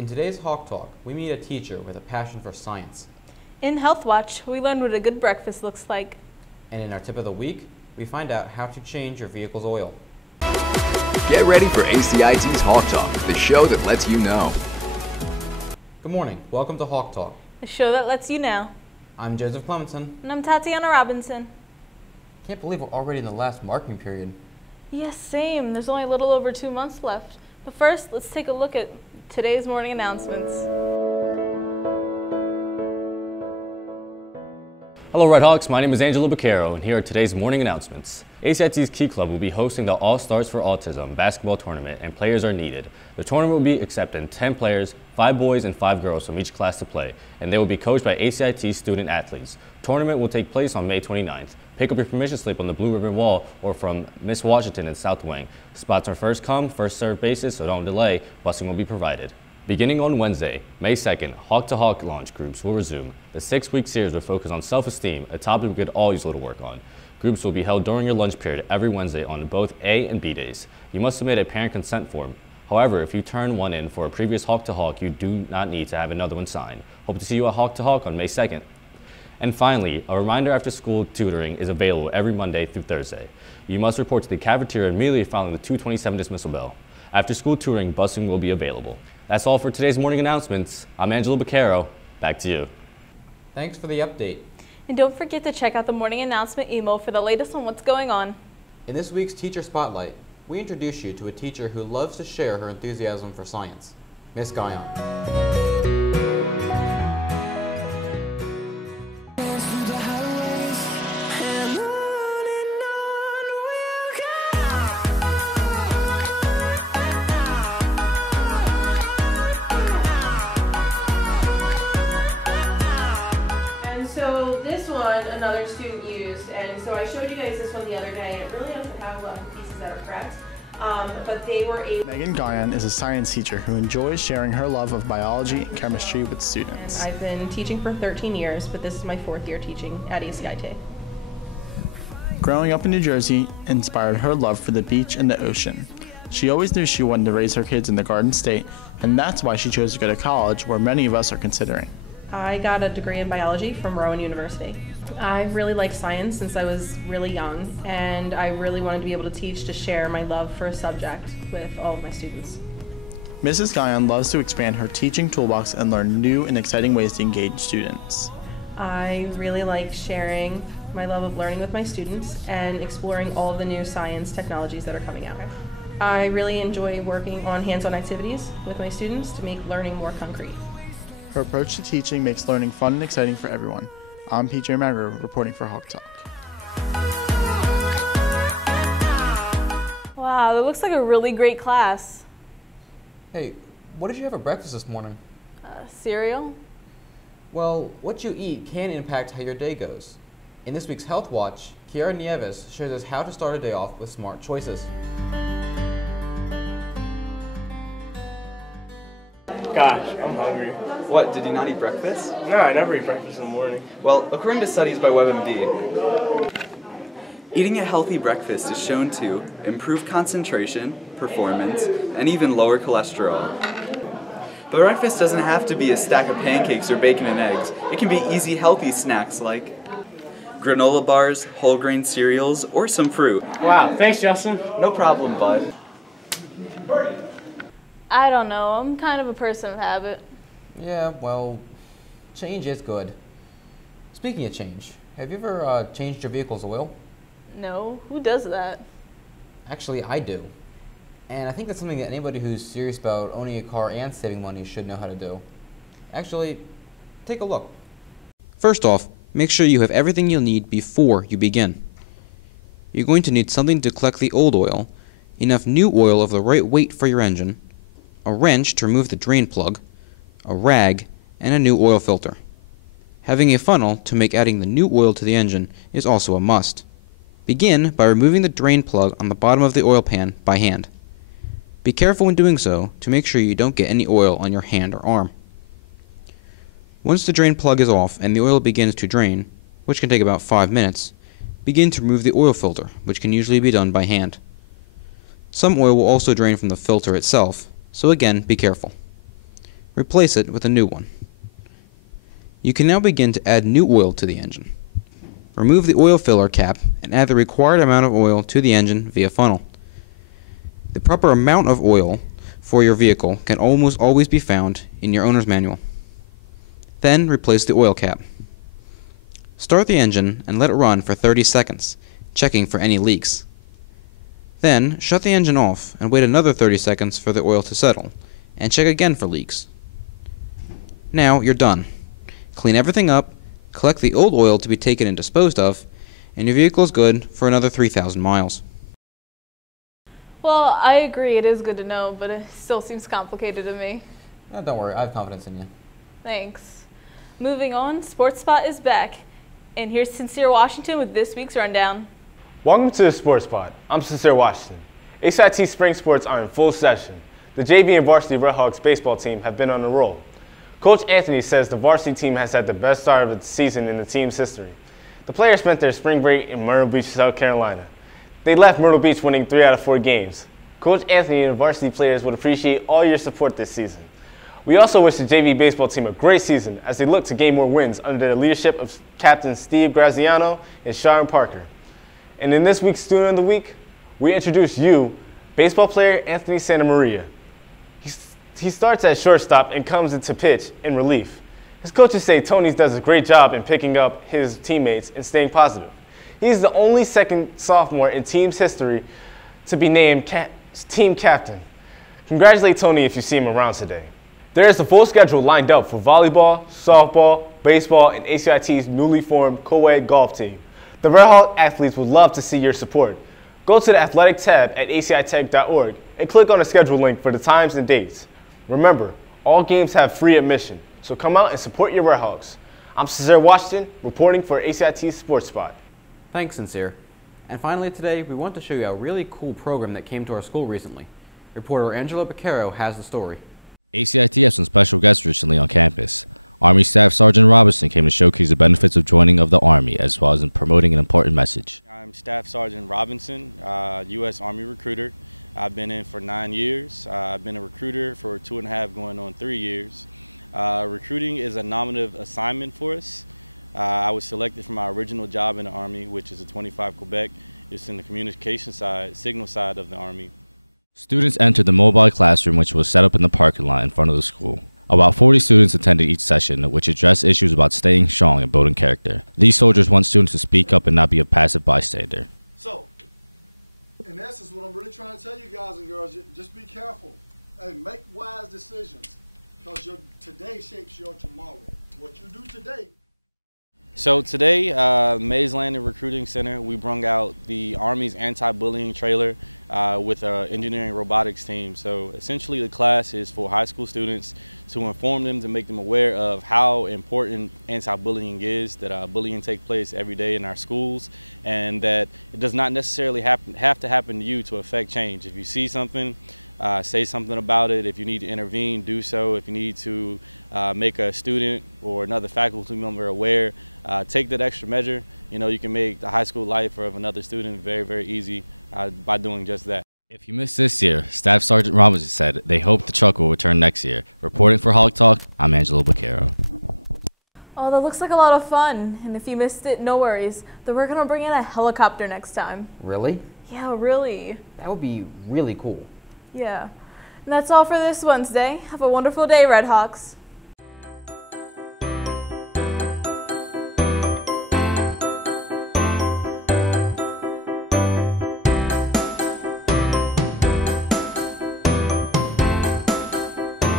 In today's Hawk Talk, we meet a teacher with a passion for science. In Health Watch, we learn what a good breakfast looks like. And in our tip of the week, we find out how to change your vehicle's oil. Get ready for ACIT's Hawk Talk, the show that lets you know. Good morning. Welcome to Hawk Talk. The show that lets you know. I'm Joseph Clemenson. And I'm Tatiana Robinson. Can't believe we're already in the last marking period. Yes, same. There's only a little over 2 months left. But first, let's take a look at today's morning announcements. Hello Red Hawks, my name is Angelo Baccaro, and here are today's morning announcements. ACIT's Key Club will be hosting the All Stars for Autism basketball tournament, and players are needed. The tournament will be accepting 10 players, 5 boys and 5 girls from each class to play, and they will be coached by ACIT student athletes. Tournament will take place on May 29th. Pick up your permission slip on the Blue Ribbon Wall or from Miss Washington in South Wing. Spots are first come, first served basis, so don't delay. Busing will be provided. Beginning on Wednesday, May 2nd, Hawk to Hawk launch groups will resume. The 6-week series will focus on self-esteem, a topic we could all use a little work on. Groups will be held during your lunch period every Wednesday on both A and B days. You must submit a parent consent form. However, if you turn one in for a previous Hawk to Hawk, you do not need to have another one signed. Hope to see you at Hawk to Hawk on May 2nd. And finally, a reminder after school tutoring is available every Monday through Thursday. You must report to the cafeteria immediately following the 2:27 dismissal bell. After school tutoring, busing will be available. That's all for today's morning announcements. I'm Angelo Baccaro. Back to you. Thanks for the update. And don't forget to check out the morning announcement email for the latest on what's going on. In this week's Teacher Spotlight, we introduce you to a teacher who loves to share her enthusiasm for science, Miss Guyon. So this one, another student used, and so I showed you guys this one the other day. It really doesn't have a lot of pieces that are correct, but they were able. Megan Guyon is a science teacher who enjoys sharing her love of biology and chemistry with students. I've been teaching for 13 years, but this is my 4th year teaching at ACIT. Growing up in New Jersey inspired her love for the beach and the ocean. She always knew she wanted to raise her kids in the Garden State, and that's why she chose to go to college, where many of us are considering. I got a degree in biology from Rowan University. I really liked science since I was really young, and I really wanted to be able to teach to share my love for a subject with all of my students. Mrs. Guyon loves to expand her teaching toolbox and learn new and exciting ways to engage students. I really like sharing my love of learning with my students and exploring all of the new science technologies that are coming out. I really enjoy working on hands-on activities with my students to make learning more concrete. Her approach to teaching makes learning fun and exciting for everyone. I'm PJ Magro, reporting for Hawk Talk. Wow, that looks like a really great class. Hey, what did you have for breakfast this morning? Cereal? Well, what you eat can impact how your day goes. In this week's Health Watch, Kiara Nieves shows us how to start a day off with smart choices. Gosh, I'm hungry. What, did you not eat breakfast? No, I never eat breakfast in the morning. Well, according to studies by WebMD, eating a healthy breakfast is shown to improve concentration, performance, and even lower cholesterol. But breakfast doesn't have to be a stack of pancakes or bacon and eggs. It can be easy, healthy snacks like granola bars, whole grain cereals, or some fruit. Wow, thanks, Justin. No problem, bud. I don't know, I'm kind of a person of habit. Yeah, well, change is good. Speaking of change, have you ever changed your vehicle's oil? No, who does that? Actually, I do. And I think that's something that anybody who's serious about owning a car and saving money should know how to do. Actually, take a look. First off, make sure you have everything you'll need before you begin. You're going to need something to collect the old oil, enough new oil of the right weight for your engine, a wrench to remove the drain plug, a rag, and a new oil filter. Having a funnel to make adding the new oil to the engine is also a must. Begin by removing the drain plug on the bottom of the oil pan by hand. Be careful when doing so to make sure you don't get any oil on your hand or arm. Once the drain plug is off and the oil begins to drain, which can take about 5 minutes, begin to remove the oil filter, which can usually be done by hand. Some oil will also drain from the filter itself, so again, be careful. replace it with a new one. You can now begin to add new oil to the engine. Remove the oil filler cap and add the required amount of oil to the engine via funnel. The proper amount of oil for your vehicle can almost always be found in your owner's manual. Then replace the oil cap. Start the engine and let it run for 30 seconds, checking for any leaks. Then shut the engine off and wait another 30 seconds for the oil to settle, and check again for leaks. Now you're done. Clean everything up, collect the old oil to be taken and disposed of, and your vehicle is good for another 3,000 miles. Well, I agree, it is good to know, but it still seems complicated to me. Don't worry, I have confidence in you. Thanks. Moving on, Sports Spot is back. And here's Sincere Washington with this week's rundown. Welcome to the Sports Pod. I'm Sincere Washington. ACIT spring sports are in full session. The JV and varsity Redhawks baseball team have been on a roll. Coach Anthony says the varsity team has had the best start of the season in the team's history. The players spent their spring break in Myrtle Beach, South Carolina. They left Myrtle Beach winning 3 out of 4 games. Coach Anthony and the varsity players would appreciate all your support this season. We also wish the JV baseball team a great season as they look to gain more wins under the leadership of Captain Steve Graziano and Sharon Parker. And in this week's Student of the Week, we introduce you, baseball player Anthony Santamaria. He starts at shortstop and comes into pitch in relief. His coaches say Tony does a great job in picking up his teammates and staying positive. He's the only second sophomore in team's history to be named team captain. Congratulate Tony if you see him around today. There is a full schedule lined up for volleyball, softball, baseball, and ACIT's newly formed co-ed golf team. The Redhawk athletes would love to see your support. Go to the athletic tab at acitech.org and click on the schedule link for the times and dates. Remember, all games have free admission, so come out and support your Redhawks. I'm Sincere Washington, reporting for ACIT's Sports Spot. Thanks, Sincere. And finally today, we want to show you a really cool program that came to our school recently. Reporter Angela Beccaro has the story. ACIT has some special guests recently on campus. Army Staff Sergeant Robinson came to showcase the benefits of joining of the Army, as well as in promoting an important message. I'm Staff Sergeant Robinson, U.S. Army recruiter. I've been in for 9 years. I've been a recruiter for 2.5 going on 3 years. Recruiting is a nominative assignment for us. I was selected for my original job in the Army, which is a 25 Quebec. It's in the communication side, signal side of the Army. Students entered the mobile classroom, which was set up in the parking lot in front of the school. About 40 students attended each session, which addressed issues about staying strong and building character. These soldiers want students to speak up and not be a passive bystander. So, in essence, what I'm really trying to tell you guys and girls, just be careful. Hey, make wise decisions, because your today shapes your tomorrow. What you do today. So today, Mays Landing Recruiting Center, we brung out the Army's anti-bullying trailer with our engineering robotics team. So essentially the class is for high school students to inform them, to make them aware of how important anti-bullying is, that bullying takes place every day in our schools, and that it does not necessarily have to happen to you to affect change. If you see something, say something about it. If you need to intervene, do so. If you need to make a student or another faculty member aware, take that extra measure. You know, you can make the high school life of another student very, very easy by doing just that. If you missed this year, Staff Sergeant Robinson said they hope the truck will return next year. Reporting for Hawk Talk, I'm Angelo Beccaro. Oh, that looks like a lot of fun. And if you missed it, no worries. We're going to bring in a helicopter next time. Really? Yeah, really. That would be really cool. Yeah. And that's all for this Wednesday. Have a wonderful day, Red Hawks.